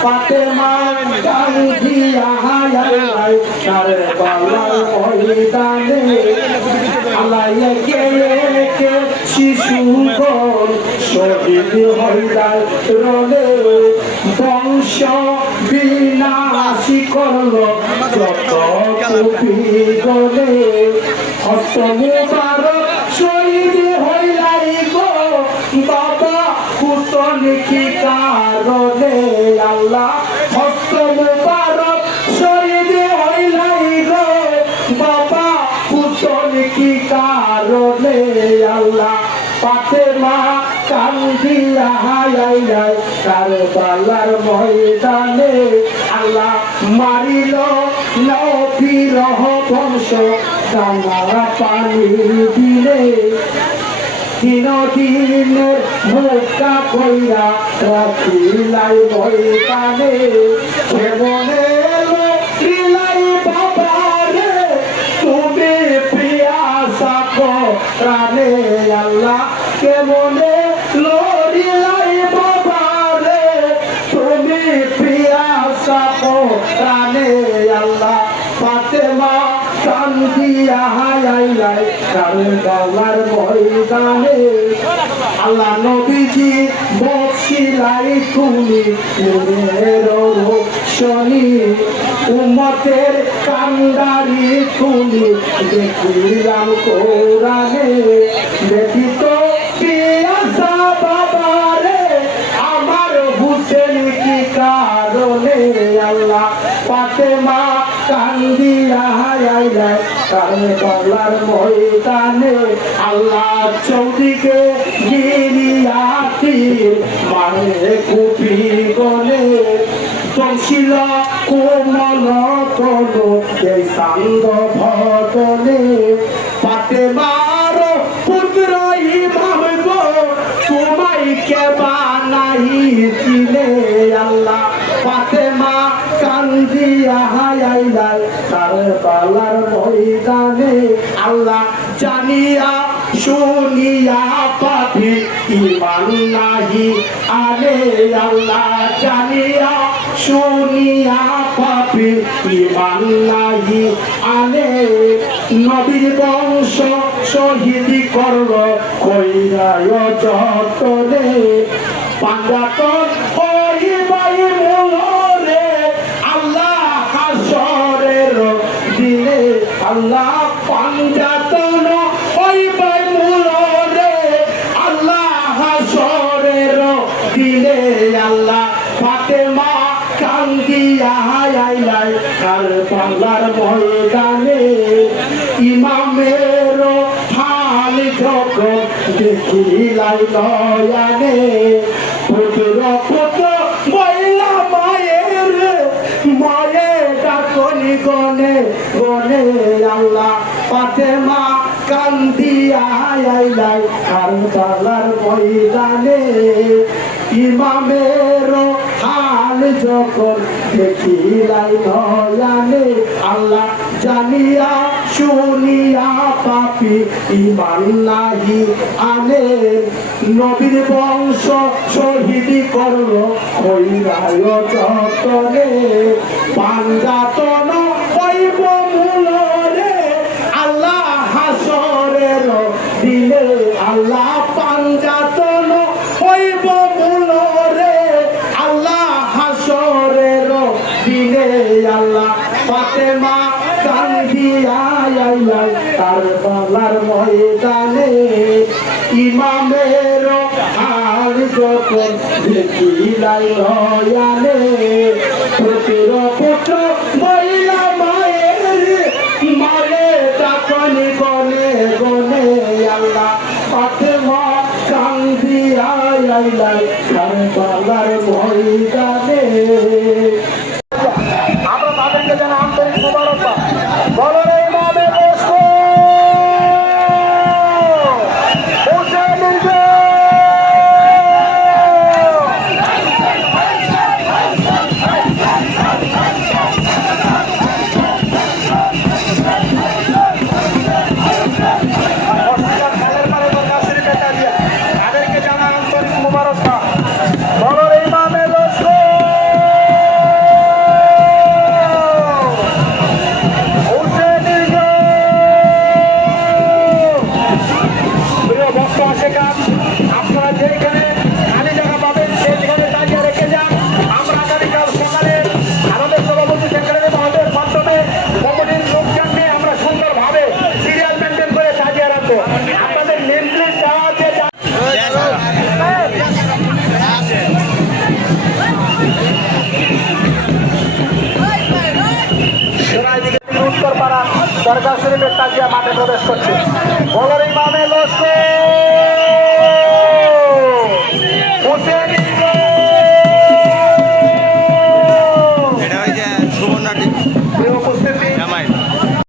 ফাতেমা কান্দিয়া হায়াই কারবালার ময়দানে আল্লাহ কে কে শিশুগণ শহীদ হইলাই রলে বংশ বিনাশী করল যত কুপিগণে হস্ত মুবারক শহীদ হইলাই গো বাবা কুতন কি কারণে আল্লাহ হস্ত মুবারক শহীদ হইলাই গো বাবা কুতন কি কারণে আল্লাহ ফাতেমা কান্দিয়া হায়াই কারবালার ময়দানে আল্লাহ মারিল নবীর বংশ কান্না পানি দিলে দিন দিনের মুখা কইরা রাখিলাই ময়দানে কেমনে রিলাই বাবা রে তুমি প্রিয়াসা প্রাণে আল্লাহ কেমনে লড়িলাই বাবা রে তুমি প্রিয়াসা প্রাণে আল্লাহ ফাতেমা কান্দিয়া হায়াই কারবালার ময়দানে আল্লাহ নবীজি বক্সিলাই তুমি নূরের রোশনী উম্মতের কান্ডারি তুমি দেখিলাম কোরআনে দেখিত পিয়াসা বাবা রে আমার হুসেন কি কারণে আল্লাহ ফাতেমা কান্দিয়া হায়াই কারবালার ময়দানে আল্লাহ চৌদিকে গিরিয়াতি মানে কুপি গনে বংশিল কোমল তন এই সান্দ ভদনে ফাতেমার পুত্র ইমাম গো তোমায় কে বানাইছিলে আল্লাহ ফাতেমা কান্দিয়া হায়াই কারবালার ময়দানে আল্লাহ জানিয়া শুনিয়া পাপি ইমান নাহি আলে আল্লাহ জানিয়া শুনিয়া পাপি ইমান নাহি আলে নবীর বংশ শহীদ করল কইরায় যতনে পাঞ্জাতন ওই বাই মোরে আল্লাহ হাসরের দিনে আল্লাহ পাঞ্জাতন ওই বাই মোরে আল্লাহ হাসরের দিনে আল্লাহ ফাতেমা কান্দিয়া হায়াই কারবালার ময়দানে ইমামের হাল যখন দেখিলাই নয়ানে পুত্র পুত্র মহিলা মায়ের মায়ের ডাকনি গনে গনে আল্লাহ ফাতেমা কান্দিয়া হায়াই কারবালার ময়দানে ইমামের হাল যখন দেখিলাই নয়ানে আল্লাহ জানিয়া শুনিয়া পাপি ইমান নাহি আনে নবীর বংশ শহীদ করল কইরায় যতনে পাঞ্জাতন হইব মূলরে আল্লাহ হাসরের দিনে আল্লাহ পাঞ্জাতন হইব মূলরে আল্লাহ হাসরের দিনে আল্লাহ ফাতেমা কান্দিয়া কারবালার ময়দানে ইমামের হাল যখন দেখিলাই নয়ানে পুত্র পুত্র মহিলা মায়ের মারে ডাকনি গনে গনে আল্লাহ ফাতেমা কান্দিয়া কারবালার ময়দানে আমরা তাদেরকে যেন আন্তরিক মুবারকবাদ বলো রে ইমামে বসো তাদেরকে জানা আন্তরিক মুবারকবাদ। উত্তরপাড়া দরগা শরীফের তাজিয়া মাঠে প্রবেশ করছে। বলার ইমামে লস্কর হুসেন